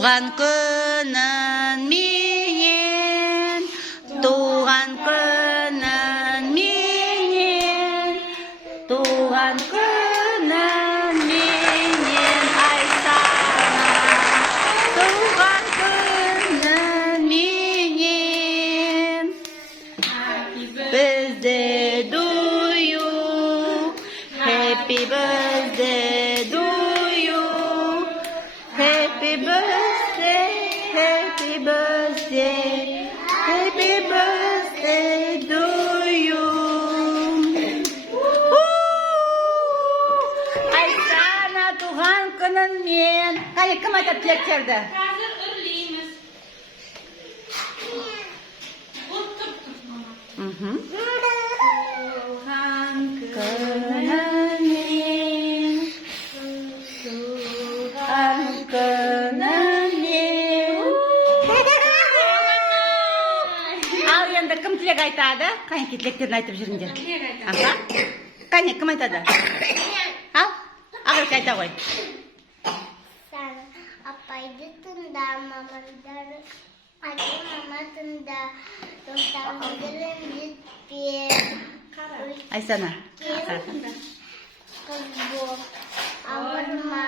туған күнін менен, туған күнін менен, туған күнін менен, Айсана, туған күнін менен. Birthday to you, happy birthday to you, happy birthday, happy birthday, happy birthday to you. Айсана, туған күнін мен. Қане, кім айтады тілектерді? Қазір үрлейміз. Туған күнін мен, туған күнін мен. Ал енді кім тілек айтады? Қанеке тілектерін айтып жүріңдер. Аха. Қане, кім айтады? Ал, Ақерке айта ғой. Апайды тыңда, мамандары, мама тыңда, достарыңды ренжітпе. Айсана. Қыз бол, ауырма.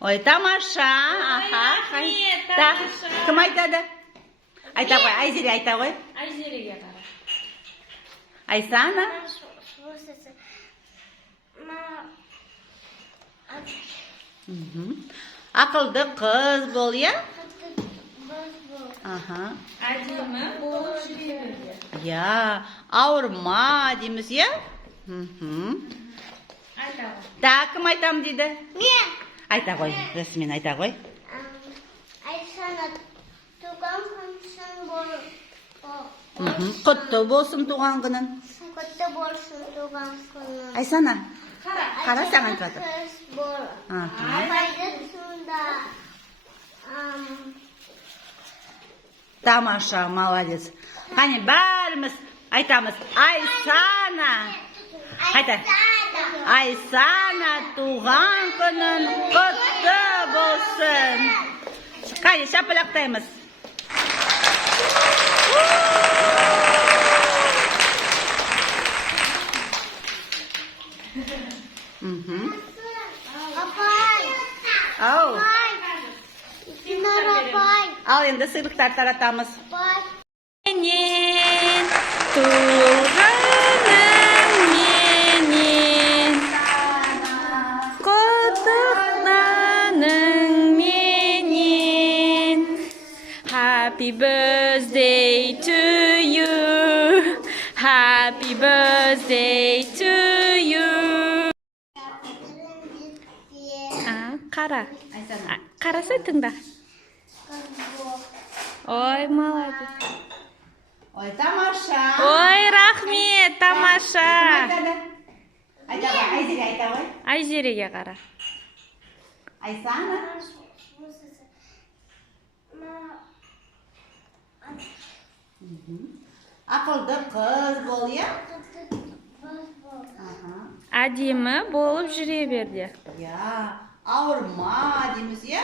Ой, тамаша. Аха. рахмет, Так, тамаша. кім айтады? Айта ғой, Айзере айта ғой. Айзереге қара. Айсана. Ақылды қыз бол, я? Аха. Әдемі болып жүре берді. Я, ауырма дейміз, я? Айта ғой. Так, кім айтам дейді? Мен. Айта ғой, расымен айта ғой. Айсана, туған күнсің бол. Құтты болсын туған күнің. Құтты болсын туған күнің. Айсана, қара саған жатыр. Қыз бол. Аха. Апайды тыңда. Тамаша, молодец. Қане, бәріміз айтамыз. Айсана. Қайта. Айсана, туған күнің құтты болсын. Қане, шапалақтаймыз. Апай. Ау. Динар апай. Ал енді сыйлықтар таратамыз. Апай. Менен, туғаным менен, құттықтаның менен. Happy birthday to you, happy birthday to you. Қара, қараса тыңда. Ой, молодец. Ой, тамаша. Ой, рахмет, тамаша. Айта ғой, Айзере айта ғой. Айзереге қара. Айсана. Ақылды қыз бол, я? Әдемі болып жүре берді. Я, ауырма дейміз, я?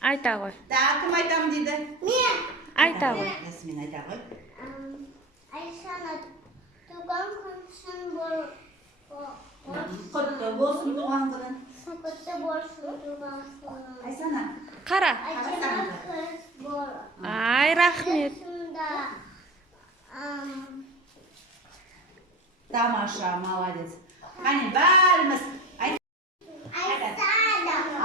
Айта ғой. Так, кім айтам дейді? Мен. Айта ғой. Расымен айта ғой. Айсана, туған күнсің бол. Құтты болсын туған күнің. Құтты болсын туған күнің. Айсана. Қара. Әдемі қыз бол. Ай, рахмет. Тыңда. Тамаша, молодец. Қане, бәріміз. Айсана.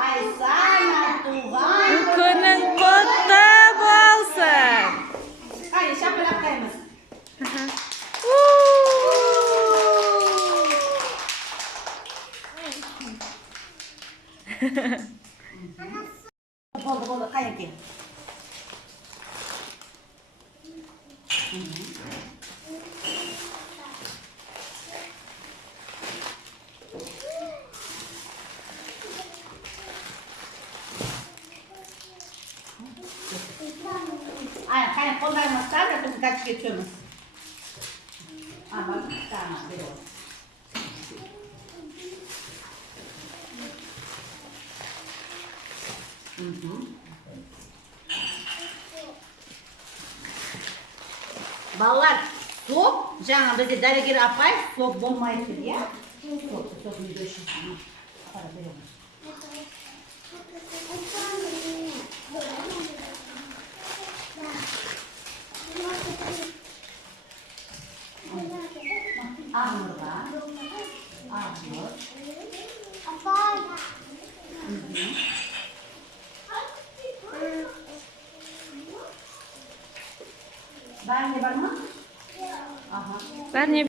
Айсана, туған Күнің құтты болсын. Қане, шапалақтаймыз. Болды, қайеке. Қайын қолдарымыз таза, біз кәтішке түсеміз. Бak, tamam, böyle. Балалар, соп, жаңа бізде дәрігер апай, соп болмайды, иә? Соп, үйде үшін. Апара беремін.